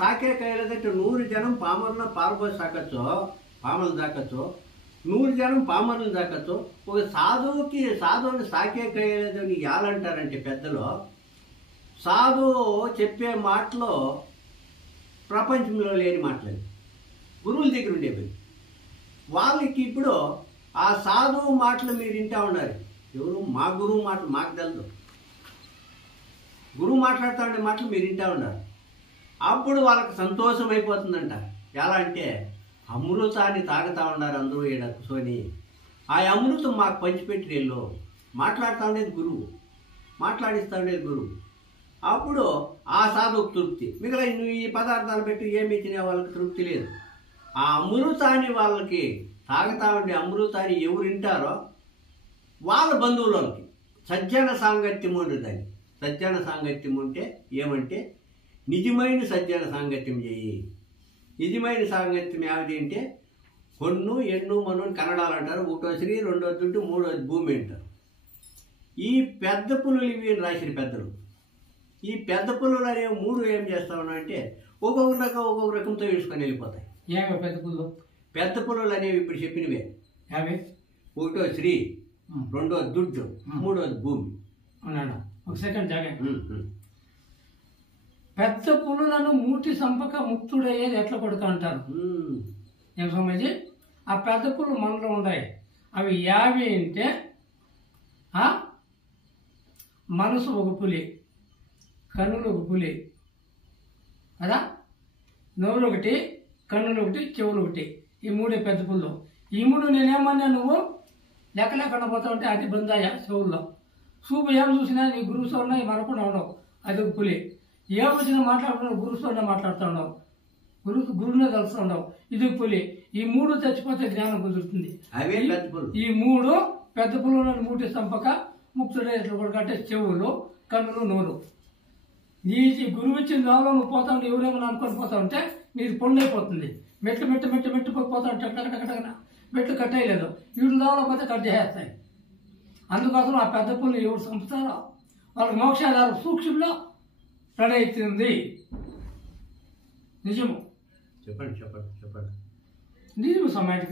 సాకే కయ్యలేదంటే 100 జనం పామరులను పారబోసి సాకచ్చు, పామలు దాకచ్చు, 100 జనం పామరులను దాకచ్చు. ఒక సాధువుని సాకే కయ్యలేదని యాలంటారంటే పెద్దలు. సాధువు చెప్పే మాటలో ప్రపంచంలో లేని మాటలు గురువుల దగ్గర ఉండేవి. వాళ్ళకి ఇప్పుడు ఆ సాధువు మాటలు మీరు వింటా ఉన్నారు. ఎవరు? మా గురువు మాటలు మాకు తెలదు. గురువు మాట్లాడుతూ ఉండే మాటలు మీరు వింటా ఉన్నారు. అప్పుడు వాళ్ళకి సంతోషం అయిపోతుందంట. ఎలా అంటే అమృతాన్ని తాగుతూ ఉన్నారు అందరూ ఈడ కూర్చొని. ఆ అమృతం మాకు పంచిపెట్టి వీళ్ళు మాట్లాడుతూ ఉండేది గురువు, మాట్లాడిస్తూ ఉండేది గురువు. అప్పుడు ఆ సాధువుకు తృప్తి. మిగతా నువ్వు ఈ పదార్థాలు పెట్టి ఏమి తినే వాళ్ళకి తృప్తి లేదు. ఆ అమృతాన్ని వాళ్ళకి తాగుతూ ఉండే అమృతాన్ని ఎవరు వింటారో వాళ్ళ బంధువులకి సజ్జన సాంగత్యం ఉండదని. సజ్జన సాంగత్యం ఉంటే ఏమంటే నిజమైన సజ్జన సాంగత్యం చేయి. నిజమైన సాంగత్యం ఏమిటి అంటే కొన్ను ఎన్ను మను కన్నడాలు అంటారు. ఒకటో శ్రీ, రెండో దుడ్డు, మూడోది భూమి అంటారు. ఈ పెద్ద పులులు ఇవి రాసిన పెద్దలు. ఈ పెద్ద పులులు అనేవి 3 ఏం చేస్తా ఉన్నా అంటే ఒక్కొక్క రకంతో వేసుకొని వెళ్ళిపోతాయి. ఏమి పెద్ద పుల్లు? పెద్ద పులులు అనేవి ఇప్పుడు చెప్పినవే. ఒకటో శ్రీ, రెండో దుడ్డు, మూడోది భూమి. అవునా? ఒక సెకండ్ జాగ్రత్త. పెద్ద పులులను మూటి సంపక ముక్తుడయ్యేది ఎట్లా కొడుక అంటారు. ఏం సమజీ? ఆ పెద్ద పులు మనలో ఉన్నాయి. అవి యావి అంటే మనసు ఒక పులి, కన్నులు ఒక పులి కదా, నోరు ఒకటి, కన్నులు ఒకటి, చెవులు ఒకటి. ఈ 3 పెద్ద పుల్లు. ఈ 3 నేనేమన్నా నువ్వు లెక్క లేకుండా పోతా ఉంటే అది బందాయ చెవుల్లో. చూపు ఏం చూసినా నీ గురువు సోడినా మనకుండా ఉండవు. అది ఒక పులి. ఏం వచ్చినా మాట్లాడుతున్నావు గురువు సోడినా మాట్లాడుతూ ఉండవు. గురువునే కలుస్తూ ఉండవు. ఇది ఒక పులి. ఈ 3 చచ్చిపోతే జ్ఞానం కుదురుతుంది. ఈ 3 పెద్ద పులులను మూటి సంపక ముక్తుడే ఎట్లా కొడుకంటే చెవులు, కన్నులు, నోరు. నీ గురువు ఇచ్చిన దానిలో నువ్వు పోతా ఉంటే ఎవరేమన్నా అనుకొని పోతా ఉంటే నీది పొండైపోతుంది. మెట్టు పోతా ఉంటే టకటకటకన మెట్లు కట్టేయలేదు. వీడు దానిలో పోతే కట్ చేసేస్తాయి. అందుకోసం ఆ పెద్ద పుల్లు ఎవరు సంపుతారో వాళ్ళకి మోక్షాధారం సూక్ష్మంలో ప్రణయిస్తుంది. నిజము. చెప్పండి. నిజము సమాజం.